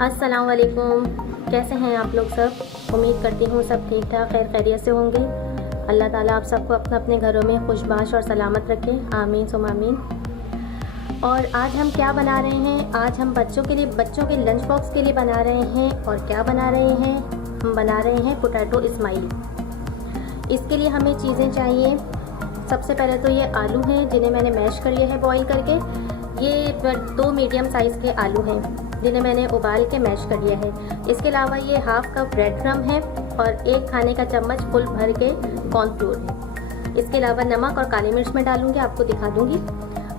अस्सलाम वालेकुम। कैसे हैं आप लोग सब? उम्मीद करती हूँ सब ठीक ठाक खैर खैरियत से होंगे। अल्लाह ताला आप सबको अपने अपने घरों में खुशबाश और सलामत रखे, आमीन सुम आमीन। और आज हम क्या बना रहे हैं? आज हम बच्चों के लंच बॉक्स के लिए बना रहे हैं। और क्या बना रहे हैं? हम बना रहे हैं पोटैटो स्माइल। इसके लिए हमें चीज़ें चाहिए। सबसे पहले तो ये आलू हैं जिन्हें मैंने मैश कर लिया है बॉईल करके। ये 2 मीडियम साइज़ के आलू हैं जिन्हें मैंने उबाल के मैश कर लिया है। इसके अलावा ये हाफ कप ब्रेड क्रम्ब है और 1 खाने का चम्मच फुल भर के कॉर्नफ्लोर है। इसके अलावा नमक और काली मिर्च मैं डालूंगी, आपको दिखा दूंगी।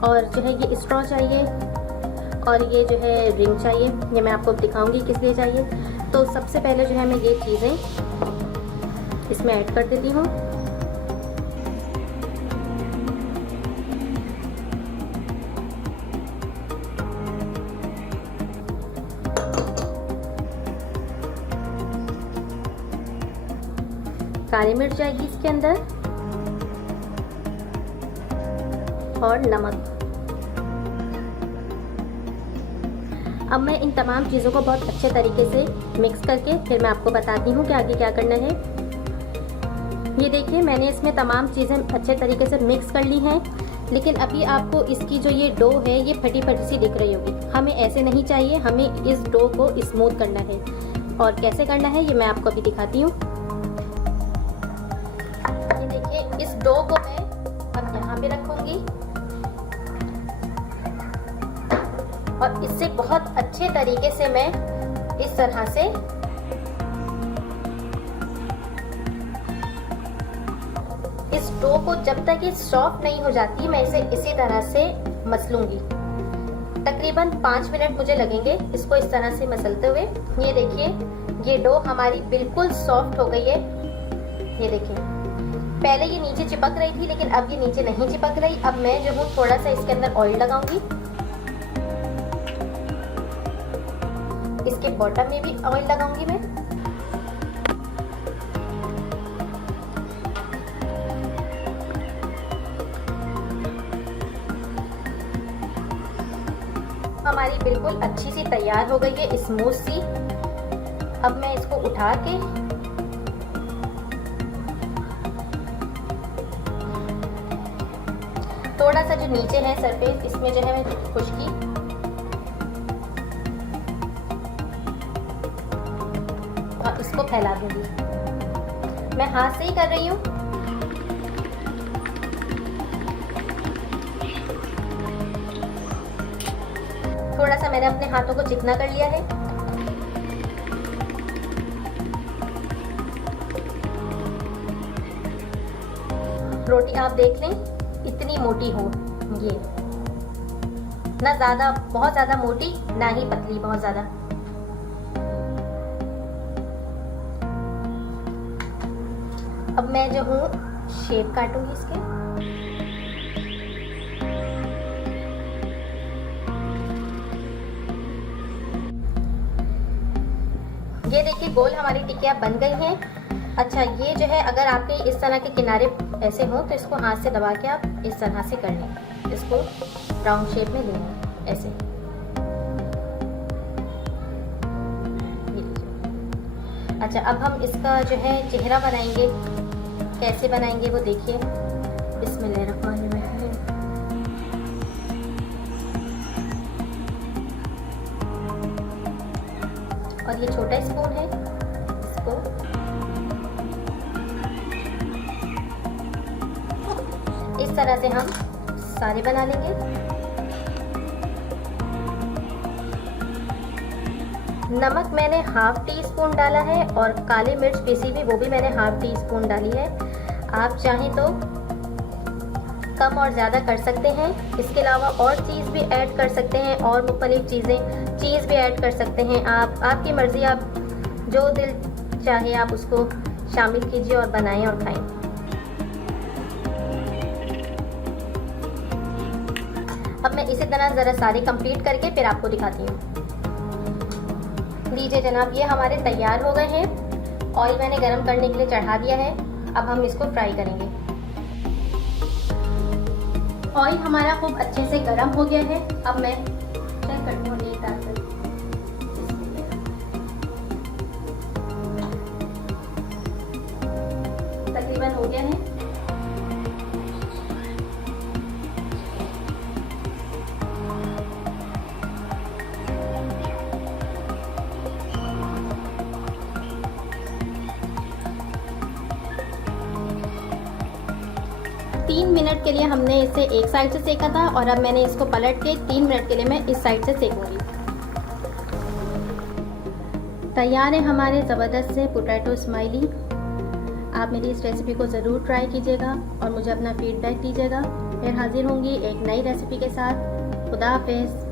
और जो है ये स्ट्रॉ चाहिए और ये जो है रिंग चाहिए, ये मैं आपको दिखाऊंगी किस लिए चाहिए। तो सबसे पहले जो है मैं ये चीज़ें इसमें ऐड कर देती हूँ। काली मिर्च जाएगी इसके अंदर और नमक। अब मैं इन तमाम चीज़ों को बहुत अच्छे तरीके से मिक्स करके फिर मैं आपको बताती हूँ कि आगे क्या करना है। ये देखिए मैंने इसमें तमाम चीज़ें अच्छे तरीके से मिक्स कर ली हैं, लेकिन अभी आपको इसकी जो ये डो है ये फटी फटी सी दिख रही होगी। हमें ऐसे नहीं चाहिए, हमें इस डो को स्मूथ करना है। और कैसे करना है ये मैं आपको अभी दिखाती हूँ। ये देखिए इस डो को मैं अब यहाँ पे रखूँगी और इससे बहुत अच्छे तरीके से मैं इस तरह से इस डो को जब तक ये सॉफ्ट नहीं हो जाती मैं इसे इसी तरह से मसलूंगी। तकरीबन 5 मिनट मुझे लगेंगे इसको इस तरह से मसलते हुए। ये देखिए ये डो हमारी बिल्कुल सॉफ्ट हो गई है। ये देखिए पहले ये नीचे चिपक रही थी लेकिन अब ये नीचे नहीं चिपक रही। अब मैं जो हूँ थोड़ा सा इसके अंदर ऑयल लगाऊंगी। इसके बॉटम में भी ऑयल लगाऊंगी मैं। हमारी बिल्कुल अच्छी सी तैयार हो गई है, स्मूथ सी। अब मैं इसको उठा के थोड़ा सा जो नीचे है सरफेस इसमें जो है मैं खुश्की और इसको फैला दूंगी। मैं हाथ से ही कर रही हूँ। थोड़ा सा मैंने अपने हाथों को चिकना कर लिया है। रोटी आप देख लें इतनी मोटी हो, ये ना ज्यादा बहुत ज्यादा मोटी ना ही पतली बहुत ज्यादा। अब मैं जो हूँ शेप काटूंगी इसके। ये देखिए गोल हमारी टिकिया बन गई हैं। अच्छा ये जो है अगर आपके इस तरह के किनारे ऐसे हो तो इसको हाथ से दबा के आप इस तरह से कर लें, इसको राउंड शेप में लें ऐसे। अच्छा अब हम इसका जो है चेहरा बनाएंगे। कैसे बनाएंगे वो देखिए। बिस्मिल्लाहिर्रहमानिर्रहीम। और ये छोटा स्पून है, इसको इस तरह से हम सारे बना लेंगे। नमक मैंने हाफ टी स्पून डाला है और काली मिर्च पीसी भी वो भी मैंने हाफ टी स्पून डाली है। आप चाहें तो कम और ज़्यादा कर सकते हैं। इसके अलावा और चीज़ भी ऐड कर सकते हैं और मुख्तलिफ चीज़ भी ऐड कर सकते हैं। आपकी मर्ज़ी, आप जो दिल चाहे आप उसको शामिल कीजिए और बनाएं और खाएं। अब मैं इसी तरह ज़रा सारे कंप्लीट करके फिर आपको दिखाती हूँ। लीजिए जनाब ये हमारे तैयार हो गए हैं। ऑयल मैंने गरम करने के लिए चढ़ा दिया है। अब हम इसको फ्राई करेंगे। ऑयल हमारा खूब अच्छे से गरम हो गया है। अब मैं चेक करती हूँ, नहीं डालकर गया है। तीन मिनट के लिए हमने इसे एक साइड से सेका था और अब मैंने इसको पलट के 3 मिनट के लिए मैं इस साइड से सेकूंगी। तैयार है हमारे ज़बरदस्त से पोटैटो स्माइली। आप मेरी इस रेसिपी को ज़रूर ट्राई कीजिएगा और मुझे अपना फीडबैक दीजिएगा। फिर हाजिर होंगी एक नई रेसिपी के साथ। खुदा हाफिज़।